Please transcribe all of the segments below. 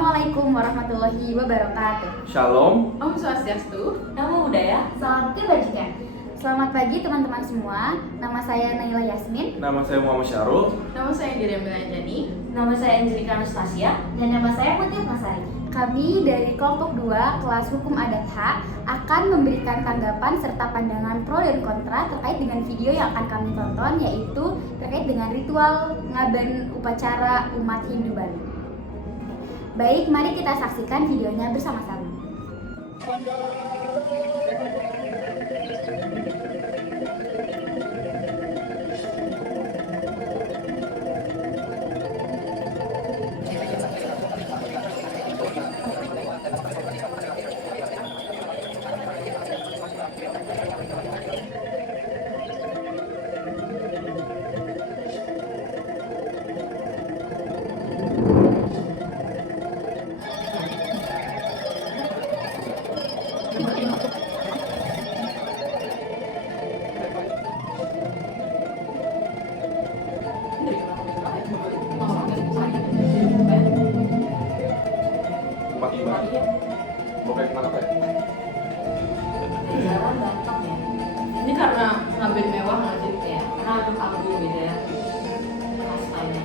Assalamualaikum warahmatullahi wabarakatuh. Shalom. Om Swastiastu. Namo Buddhaya. Salam kebajikan. Selamat pagi teman-teman semua. Nama saya Naila Yasmin. Nama saya Muhammad Syarul. Nama saya Indira Milanjani. Nama saya Angelika Anastasia. Dan nama saya Putri Masari. Kami dari kelompok 2 kelas Hukum Adat H akan memberikan tanggapan serta pandangan pro dan kontra terkait dengan video yang akan kami tonton, yaitu terkait dengan ritual ngaben upacara umat Hindu Bali. Baik, mari kita saksikan videonya bersama-sama. Ini karena ngaben mewah nggak sih? Ya, karena ada agung gitu ya. Rasanya.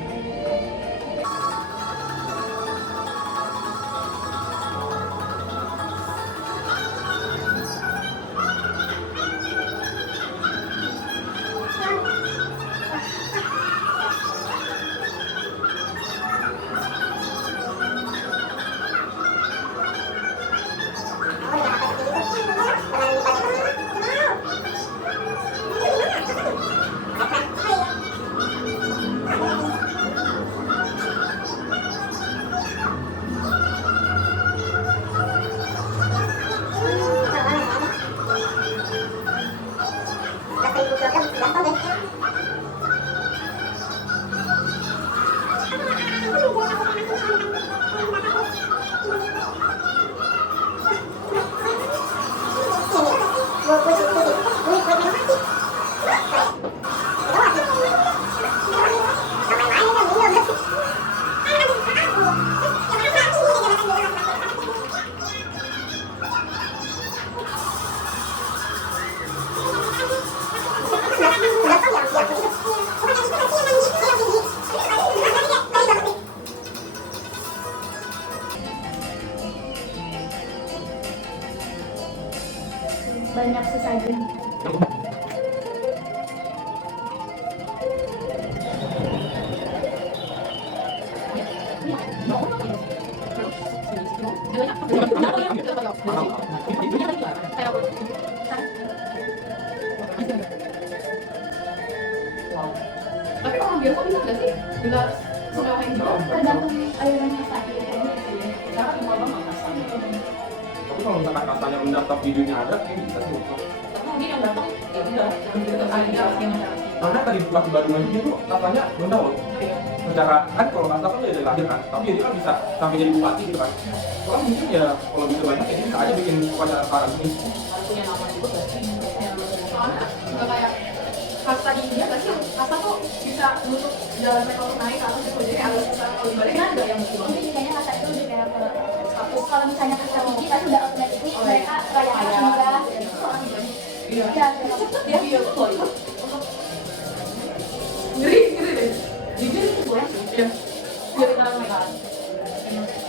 Banyak sesajen. Tapi orang biasa bisa nggak sih? Bila semua kayak gitu. Tergantung alirannya saja. Cara semua bang nggak sama. Tapi kalau misalkan katanya mendaftar videonya ada, kayak bisa sih. Karena dia yang datang, ya udah, yang gitu kali dia harus masyarakat. Karena tadi buat baru lagi itu katanya belum tahu. Secara kan kalau kata kan dari lahir kan, tapi dia kan bisa sampai jadi bupati gitu kan. Kalau mungkin ya kalau bisa banyak ya bisa aja bikin upacara sekarang ini. Harus punya nama juga nggak sih? Soalnya nggak kayak kasta di India nggak sih? Kasta tuh bisa menutup jalan mereka untuk naik ke atas gitu. Jadi agak susah kalau dibalik kan ada yang mungkin banget. Jadi kayaknya kata itu udah kayak status. Kalau misalnya kata tinggi pasti udah automatically mereka rakyat juga. Iya. Ya, Cepet ya video tuh loh itu. Ngeri deh. Jujur itu gue sih. Iya. Iya kita mereka.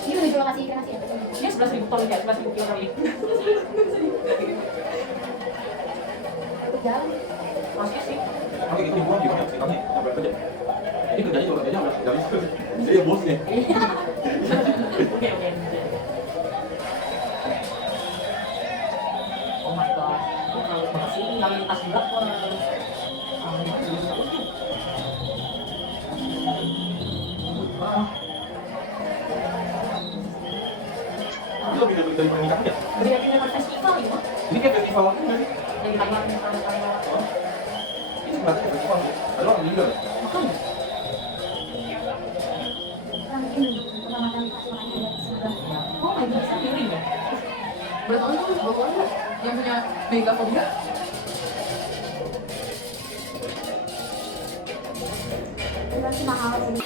ini udah di lokasi kremasi ya. Ini 11.000 ton ya, 11.000 kilo kali. Untuk jalan. Masih sih. Oke, ini gua gimana sih kami sampai kerja. Ini kerjanya kalau kerjanya udah dari saya bosnya. Oke. Oh my god. Kalau masih lalu lintas juga kok. Ini lebih dari pernikahan ya? Berikan festival gitu. Ini kayak festival apa nggak sih? Yang di Thailand Thailand. Ini sebenarnya festival sih. Ada orang meninggal. Makanya. Ini pertama kali pas orangnya dari sebelah. Oh my god, saya miring ya. Berarti itu pokoknya yang punya megafobia. Itu pasti mahal sih.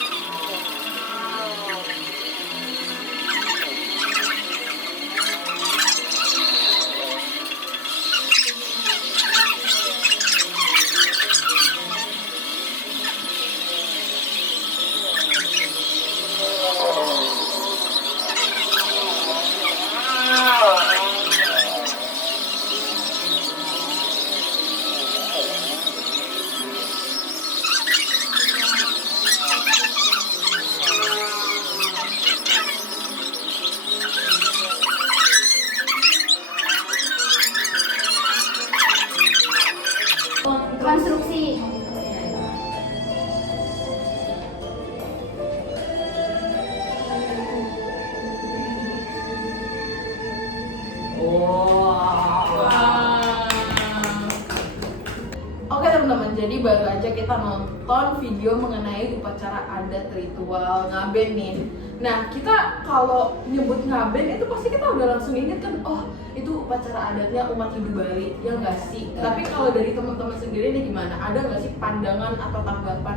jadi baru aja kita nonton video mengenai upacara adat ritual ngaben nih. Nah, kita kalau nyebut ngaben itu pasti kita udah langsung inget kan, oh itu upacara adatnya umat Hindu Bali, ya nggak sih? Tapi kalau dari teman-teman sendiri nih gimana? Ada nggak sih pandangan atau tanggapan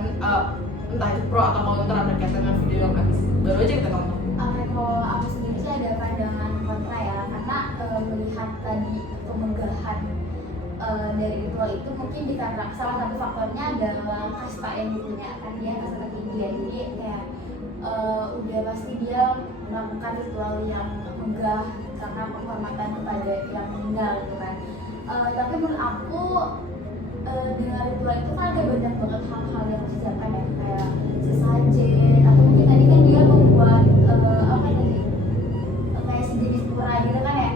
entah itu pro atau kontra terkait dengan video yang habis baru aja kita tonton? Kalau aku sendiri sih ada pandangan kontra ya, karena melihat tadi kemegahan dari ritual itu mungkin dikarenakan salah satu faktornya adalah kasta yang dipunya kan, dia kasta tinggi ya, jadi kayak udah pasti dia melakukan ritual yang megah karena penghormatan kepada yang meninggal gitu kan. Tapi menurut aku dengan ritual itu kan ada banyak banget hal-hal yang harus dilakukan ya, kayak sesajen atau mungkin tadi kan dia membuat apa tadi kayak sejenis pura gitu kan ya,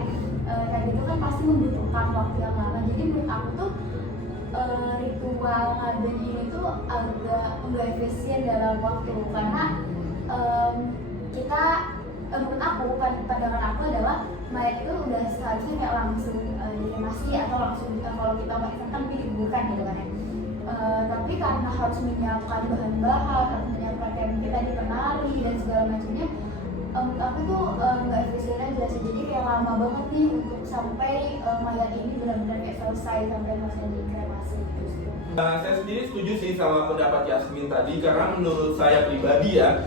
kayak gitu kan pasti membutuhkan waktu yang lama. Jadi menurut aku tuh ritual ngaben ini tuh agak enggak efisien dalam waktu, karena kita menurut aku, pandangan aku adalah mayat itu udah seharusnya kayak langsung dikremasi atau langsung kalau kita mau kan dikuburkan gitu kan ya. Tapi karena harus menyiapkan bahan-bahan atau menyiapkan kayak kita di penari dan segala macamnya, menurut aku tuh nggak efisien aja sih. Jadi kayak lama banget nih untuk sampai mayat ini benar-benar kayak selesai sampai harusnya dikremasi gitu sih. Saya sendiri setuju sih sama pendapat Yasmin tadi, karena menurut saya pribadi ya,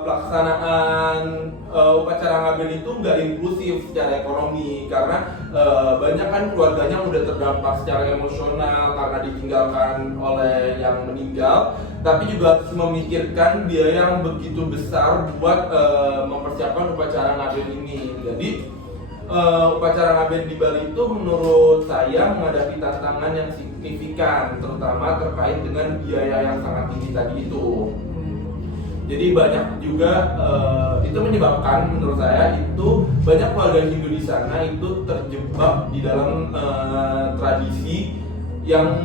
pelaksanaan upacara ngaben itu nggak inklusif secara ekonomi, karena banyak kan keluarganya udah terdampak secara emosional karena ditinggalkan oleh yang meninggal, tapi juga harus memikirkan biaya yang begitu besar buat mempersiapkan upacara ngaben ini. Jadi upacara ngaben di Bali itu menurut saya menghadapi tantangan yang signifikan, terutama terkait dengan biaya yang sangat tinggi tadi itu. Jadi banyak juga itu menyebabkan menurut saya itu banyak keluarga Hindu di sana itu terjebak di dalam tradisi yang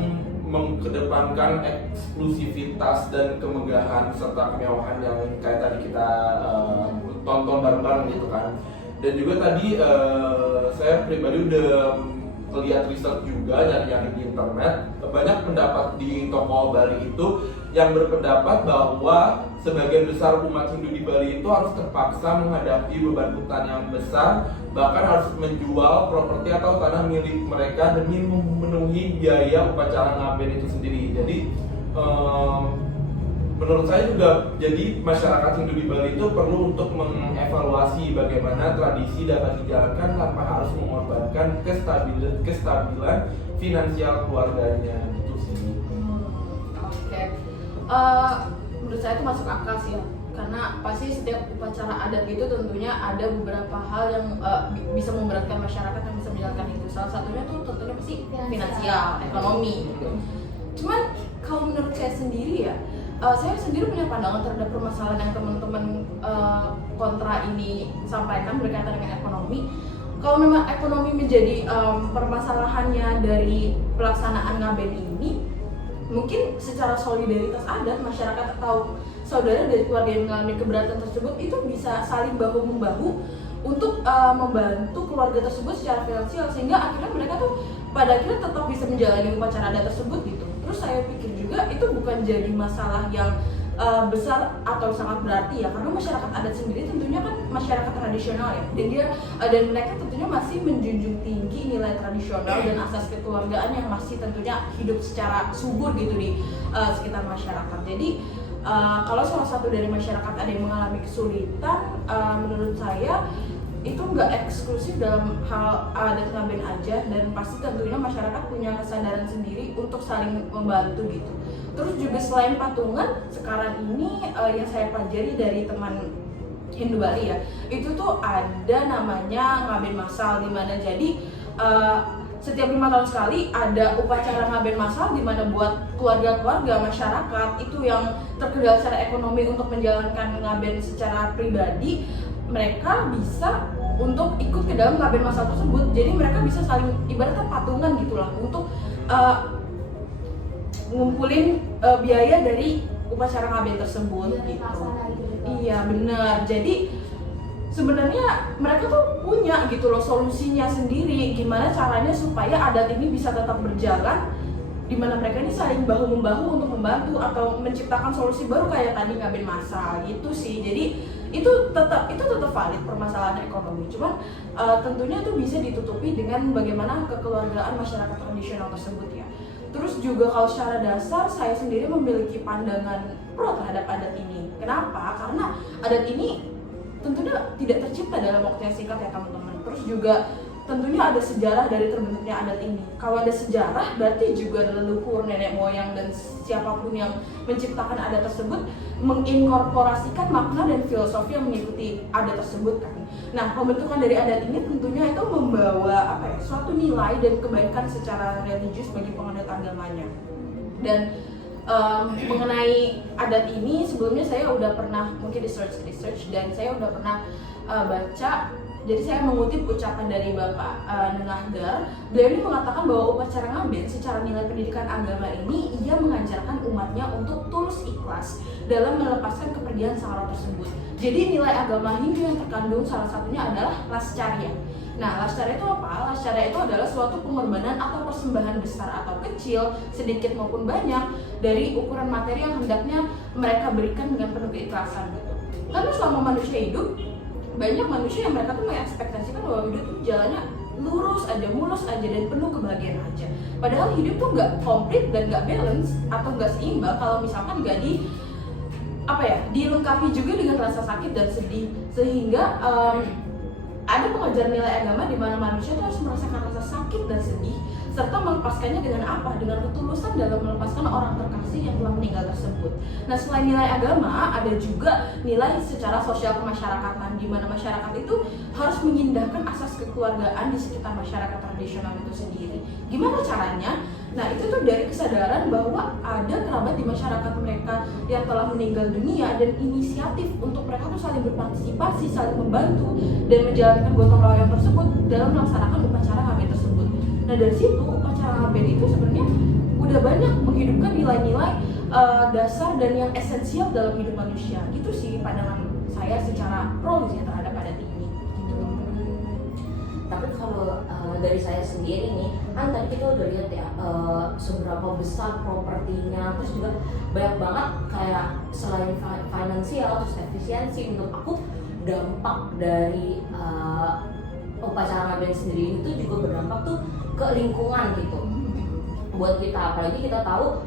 mengedepankan eksklusivitas dan kemegahan serta kemewahan yang kayak tadi kita tonton bareng-bareng gitu kan. Dan juga tadi saya pribadi udah lihat riset juga nyari-nyari di internet, banyak pendapat di toko Bali itu yang berpendapat bahwa sebagian besar umat Hindu di Bali itu harus terpaksa menghadapi beban hutang yang besar, bahkan harus menjual properti atau tanah milik mereka demi memenuhi biaya upacara ngaben itu sendiri. Jadi menurut saya juga jadi masyarakat Hindu di Bali itu perlu untuk mengevaluasi bagaimana tradisi dapat dijalankan tanpa harus mengorbankan kestabilan finansial keluarganya gitu sih. Oke. Menurut saya itu masuk akal sih ya. Karena pasti setiap upacara adat itu tentunya ada beberapa hal yang bisa memberatkan masyarakat yang bisa menjalankan itu. Salah satunya tuh tentunya pasti finansial, ekonomi gitu. Cuman kalau menurut saya sendiri ya, saya sendiri punya pandangan terhadap permasalahan yang teman-teman kontra ini sampaikan berkaitan dengan ekonomi. Kalau memang ekonomi menjadi permasalahannya dari pelaksanaan ngaben ini, mungkin secara solidaritas adat masyarakat atau saudara dari keluarga yang mengalami keberatan tersebut itu bisa saling bahu-membahu untuk membantu keluarga tersebut secara finansial, sehingga akhirnya mereka tuh pada akhirnya tetap bisa menjalani upacara adat tersebut gitu. Terus saya pikir juga itu bukan jadi masalah yang besar atau sangat berarti ya, karena masyarakat adat sendiri tentunya kan masyarakat tradisional ya, dan mereka tentunya masih menjunjung tinggi nilai tradisional dan asas kekeluargaan yang masih tentunya hidup secara subur gitu di sekitar masyarakat. Jadi kalau salah satu dari masyarakat ada yang mengalami kesulitan, menurut saya itu nggak eksklusif dalam hal adat ngaben aja, dan pasti tentunya masyarakat punya kesadaran sendiri untuk saling membantu gitu. Terus juga selain patungan, sekarang ini yang saya pelajari dari teman Hindu Bali ya, itu tuh ada namanya ngaben massal, dimana jadi setiap 5 tahun sekali ada upacara ngaben massal, dimana buat keluarga-keluarga masyarakat itu yang terkendala secara ekonomi untuk menjalankan ngaben secara pribadi, mereka bisa untuk ikut ke dalam ngaben massal tersebut. Jadi mereka bisa saling ibaratnya patungan gitulah untuk ngumpulin biaya dari upacara ngaben tersebut gitu. Iya benar. Jadi sebenarnya mereka tuh punya gitu loh solusinya sendiri, gimana caranya supaya adat ini bisa tetap berjalan di mana mereka ini saling bahu membahu untuk membantu atau menciptakan solusi baru kayak tadi ngaben massal gitu sih. Jadi itu tetap valid permasalahan ekonomi, cuman tentunya itu bisa ditutupi dengan bagaimana kekeluargaan masyarakat tradisional tersebut ya. Terus juga kalau secara dasar saya sendiri memiliki pandangan pro terhadap adat ini. Kenapa? Karena adat ini tentunya tidak tercipta dalam waktu yang singkat ya teman-teman. Terus juga tentunya ada sejarah dari terbentuknya adat ini. Kalau ada sejarah, berarti juga leluhur, nenek moyang, dan siapapun yang menciptakan adat tersebut menginkorporasikan makna dan filosofi yang mengikuti adat tersebut kan. Nah, pembentukan dari adat ini tentunya itu membawa suatu nilai dan kebaikan secara religius bagi penganut agamanya. Dan mengenai adat ini sebelumnya saya udah pernah mungkin research dan saya udah pernah baca. Jadi saya mengutip ucapan dari Bapak Nengahdar. Beliau ini mengatakan bahwa upacara ngaben secara nilai pendidikan agama ini ia mengajarkan umatnya untuk tulus ikhlas dalam melepaskan kepergian sang roh tersebut. Jadi nilai agama Hindu yang terkandung salah satunya adalah lascarya. Nah, lascarya itu apa? Lascarya itu adalah suatu pengorbanan atau persembahan besar atau kecil, sedikit maupun banyak, dari ukuran materi yang hendaknya mereka berikan dengan penuh keikhlasan gitu. Karena selama manusia hidup, banyak manusia yang mereka tuh mengekspektasikan bahwa hidup tuh jalannya lurus aja, mulus aja, dan penuh kebahagiaan aja. Padahal hidup tuh nggak komplit dan nggak balance atau nggak seimbang kalau misalkan nggak dilengkapi juga dengan rasa sakit dan sedih. Sehingga ada pengajaran nilai agama di mana manusia tuh harus merasakan rasa sakit dan sedih, serta melepaskannya dengan apa? Dengan ketulusan dalam melepaskan orang terkasih yang telah meninggal tersebut. Nah, selain nilai agama, ada juga nilai secara sosial kemasyarakatan, di mana masyarakat itu harus mengindahkan asas kekeluargaan di sekitar masyarakat tradisional itu sendiri. Gimana caranya? Nah, itu tuh dari kesadaran bahwa ada kerabat di masyarakat mereka yang telah meninggal dunia, dan inisiatif untuk mereka tuh saling berpartisipasi, saling membantu, dan menjalankan gotong royong tersebut dalam melaksanakan upacara ngaben tersebut. Nah, dari situ upacara ngaben itu sebenarnya udah banyak menghidupkan nilai-nilai dasar dan yang esensial dalam hidup manusia. Gitu sih pandangan saya secara pro terhadap adat ini. Tapi kalau dari saya sendiri nih, kan tadi kita udah lihat ya seberapa besar propertinya, terus juga banyak banget kayak selain finansial, terus efisiensi. Untuk aku dampak dari upacara ngaben sendiri itu juga berdampak tuh ke lingkungan gitu buat kita. Apalagi kita tahu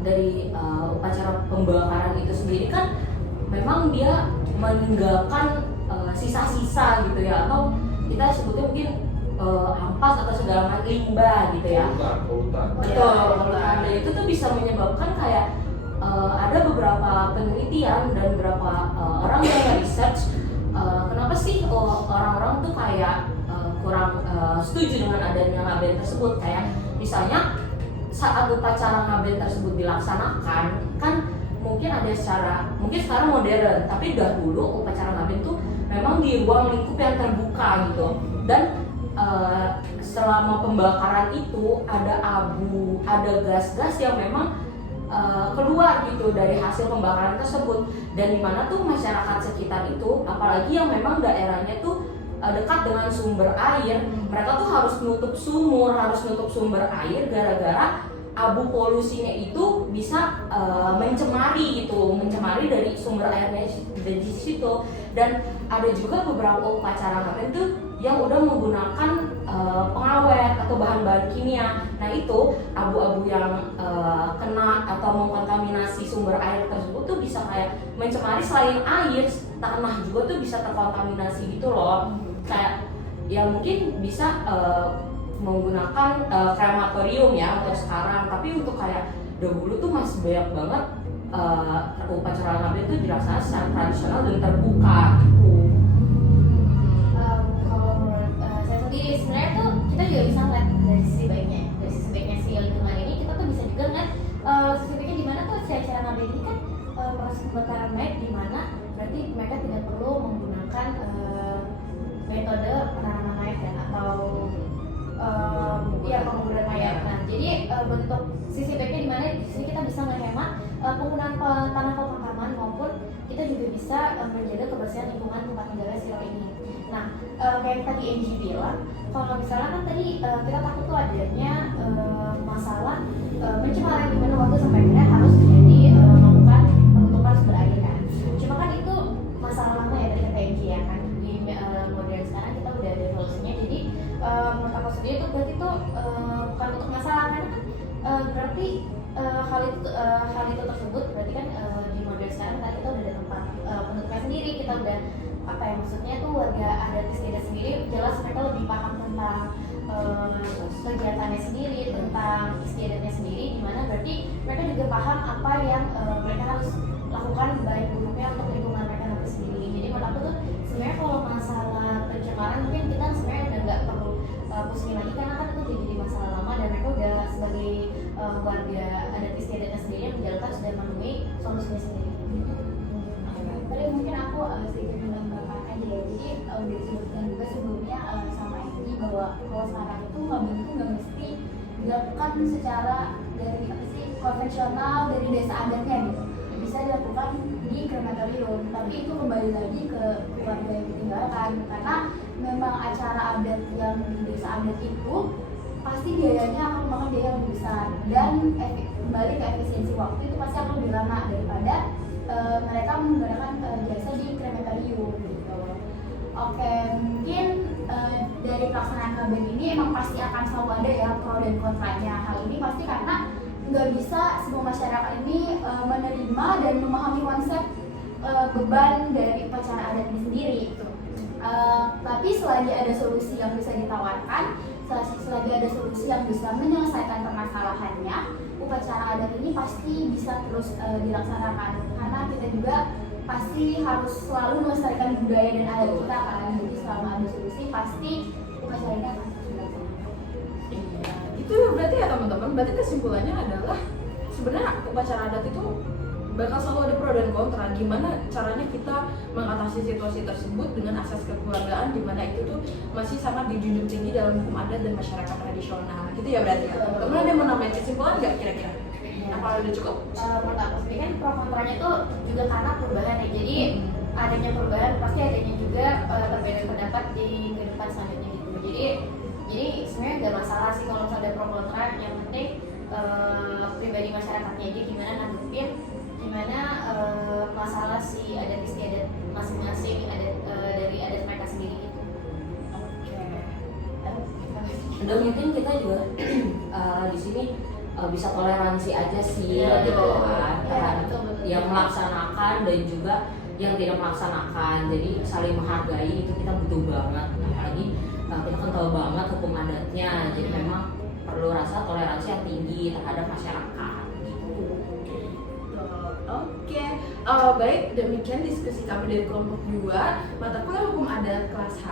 dari upacara pembakaran itu sendiri kan memang dia meninggalkan sisa-sisa gitu ya, atau kita sebutnya mungkin ampas atau segala macam limbah gitu ya. Polutan. Betul. Dan itu tuh bisa menyebabkan kayak ada beberapa penelitian dan beberapa orang yang research kenapa sih orang-orang tuh kayak kurang setuju dengan adanya ngaben tersebut. Kayak misalnya saat upacara ngaben tersebut dilaksanakan kan mungkin sekarang modern, tapi dahulu upacara ngaben tuh memang di ruang lingkup yang terbuka gitu. Dan selama pembakaran itu ada abu, ada gas-gas yang memang keluar gitu dari hasil pembakaran tersebut. Dan dimana tuh masyarakat sekitar itu, apalagi yang memang daerahnya tuh dekat dengan sumber air, mereka tuh harus nutup sumber air gara-gara abu polusinya itu bisa mencemari dari sumber airnya dari situ. Dan ada juga beberapa upacara ngaben tuh yang udah menggunakan pengawet atau bahan-bahan kimia. Nah, itu abu-abu yang kena atau mengkontaminasi sumber air tersebut tuh bisa kayak mencemari. Selain air, tanah juga tuh bisa terkontaminasi gitu loh. Kayak ya mungkin bisa menggunakan krematorium ya untuk sekarang, tapi untuk kayak dahulu tuh masih banyak banget upacara ngaben itu dilaksanakan secara tradisional dan terbuka gitu. Kalau menurut saya sendiri sebenarnya tuh kita juga bisa ngeliat dari sisi baiknya si lingkungan ini. Kita tuh bisa juga ngeliat sisi baiknya di mana tuh acara ngaben ini kan proses pembakaran mayat, di mana berarti mereka tidak perlu menggunakan metode penanaman mayat kan, atau penguburan mayat. Nah, jadi bentuk sisi baiknya di mana di sini kita bisa menghemat penggunaan tanah pemakaman, maupun kita juga bisa menjaga kebersihan lingkungan tempat tinggalnya si roh ini. Nah, kayak tadi Angie bilang, kalau misalnya kan tadi kita takut tuh adanya masalah pencemaran di mana waktu sampai akhirnya harus menjadi melakukan penutupan sumber air kan. Cuma kan itu masalah lama ya tadi kata Angie ya kan, di modern sekarang kita udah ada solusinya. Jadi menurut aku sendiri tuh berarti tuh bukan untuk masalah kan, berarti hal itu tersebut berarti kan di modern sekarang kan kita udah ada tempat penutupnya sendiri, kita udah apa ya maksudnya tuh warga adat istiadat sendiri jelas mereka lebih paham tentang kegiatannya sendiri, tentang istiadatnya sendiri, dimana berarti mereka juga paham apa yang mereka harus lakukan baik buruknya untuk lingkungan mereka nanti sendiri. Jadi menurut aku tuh sebenarnya kalau masalah pencemaran mungkin kita sebenarnya udah nggak perlu pusingin lagi karena kan itu udah jadi masalah lama dan mereka udah sebagai warga adat istiadatnya sendiri yang menjalankan sudah menemui solusinya sendiri. Tadi mungkin aku sedikit menambahkan aja ya. Jadi udah disebutkan juga sebelumnya sama Egi bahwa kalau sekarang itu ngabin itu nggak mesti dilakukan secara dari apa sih konvensional dari desa adatnya gitu. Bisa dilakukan di krematorium, tapi itu kembali lagi ke keluarga yang ditinggalkan karena memang acara adat yang di desa adat itu pasti biayanya akan memakan biaya yang lebih besar dan kembali ke efisiensi waktu itu pasti akan lebih lama daripada mereka menggunakan jasa di krematorium gitu. Oke, mungkin dari pelaksanaan KBN ini emang pasti akan selalu ada ya pro dan kontranya. Hal ini pasti karena nggak bisa semua masyarakat ini menerima dan memahami konsep beban dari upacara adat ini sendiri gitu. Tapi selagi ada solusi yang bisa ditawarkan, selagi ada solusi yang bisa menyelesaikan permasalahannya, upacara adat ini pasti bisa terus dilaksanakan karena kita juga pasti harus selalu melestarikan budaya dan adat kita kan. Jadi selama ada solusi pasti upacara ini akan terus dilaksanakan. Iya, itu berarti ya teman-teman, berarti kesimpulannya adalah sebenarnya upacara adat itu bakal selalu ada pro dan kontra. Gimana caranya kita mengatasi situasi tersebut dengan asas kekeluargaan, di mana itu tuh masih sangat dijunjung tinggi dalam hukum adat dan masyarakat tradisional. Gitu ya berarti ya. Teman-teman ada yang mau nambahin kesimpulan nggak kira-kira? Apa udah cukup? Menurut aku sendiri kan pro kontranya tuh juga karena perubahan ya. Jadi adanya perubahan pasti adanya juga perbedaan pendapat di kehidupan selanjutnya gitu. Jadi sebenarnya nggak masalah sih kalau misalnya ada pro kontra. Yang penting pribadi masyarakatnya aja gimana nanggepin gimana masalah si adat istiadat masing-masing dari adat mereka sendiri gitu. Dan mungkin kita juga di sini bisa toleransi aja sih gitu kan terhadap yang melaksanakan dan juga yang tidak melaksanakan. Jadi saling menghargai itu kita butuh banget. Apalagi kita kan tahu banget hukum adatnya. Jadi memang perlu rasa toleransi yang tinggi terhadap masyarakat. Oke, baik, demikian diskusi kami dari kelompok 2 mata kuliah hukum adat kelas H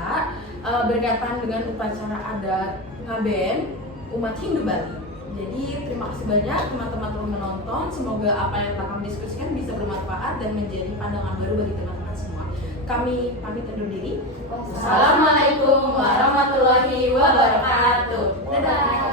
berkaitan dengan upacara adat Ngaben umat Hindu Bali. Jadi terima kasih banyak teman-teman telah menonton. Semoga apa yang telah kami diskusikan bisa bermanfaat dan menjadi pandangan baru bagi teman-teman semua. Kami pamit undur diri. Wassalamualaikum warahmatullahi wabarakatuh. Dadah.